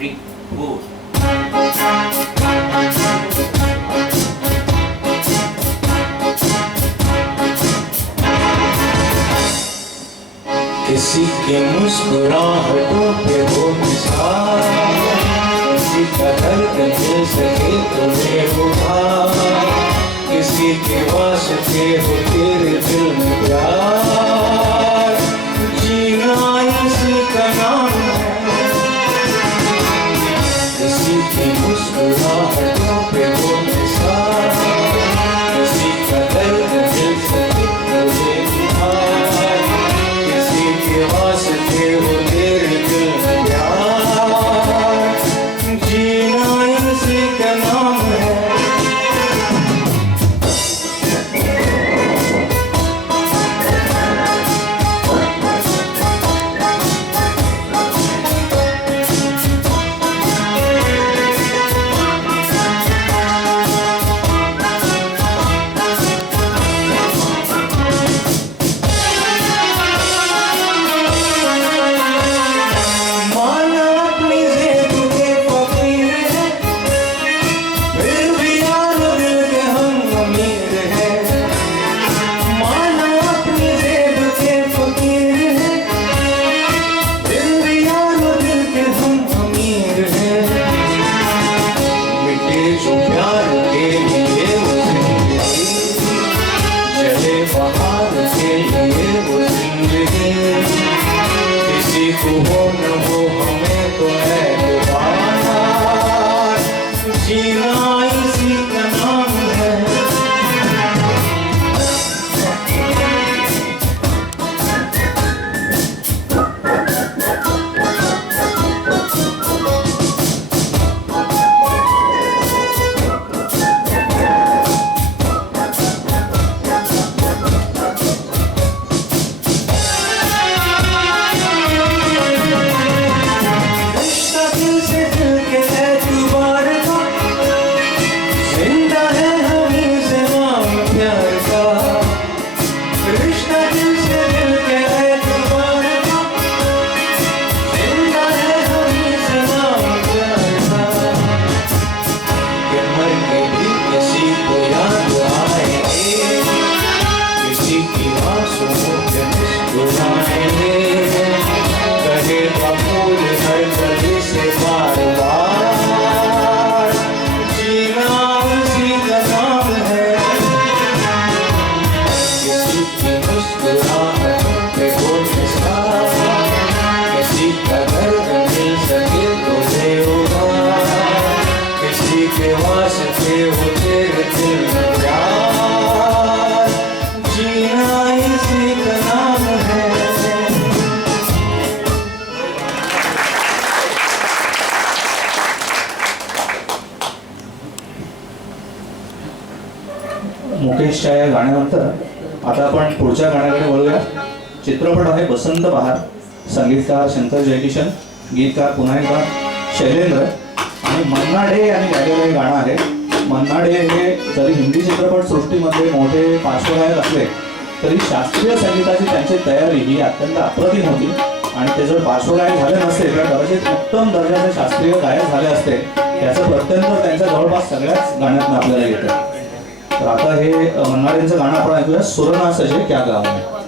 street food. किसी की मुस्कुराहटों पे हो निसार, किसी का दर्द मिल सके तुम्हें उधार, किसी के वास्ते हो तेरे दिल में प्यार, जीना इसी का नाम है। किसी की मुस्कुराहटों पे हो निसार, किसी का दर्द मिल सके तुम्हें उधार, के वास्ते हो तेरे दिल में प्यार, जीना इसी का नाम है। मुकेशच्या या गाण्यानंतर आता आपण पुढच्या गाण्याकडे वळूया. चित्रपट आहे बसंत बहार, संगीतकार शंकर जयकिशन, गीतकार पुन्हा एकदा शैलेंद्र आणि मन्ना डे यांनी गायलेलं हे गाणं आहे. मन्ना डे हे जरी हिंदी चित्रपट सृष्टीमध्ये मोठे पार्श्वगायक असले तरी शास्त्रीय संगीताची त्यांची तयारी ही अत्यंत अप्रतिम होती आणि ते जर पार्श्वगायक झाले नसते तर कदाचित उत्तम दर्जाचे शास्त्रीय गायक झाले असते. याचं प्रत्यंतर त्यांच्या जवळपास सगळ्याच गाण्यातून आपल्याला येतं. तर आता हे मन्ना डेंचं गाणं आपण ऐकूया, सुरना सजे क्या गाव है.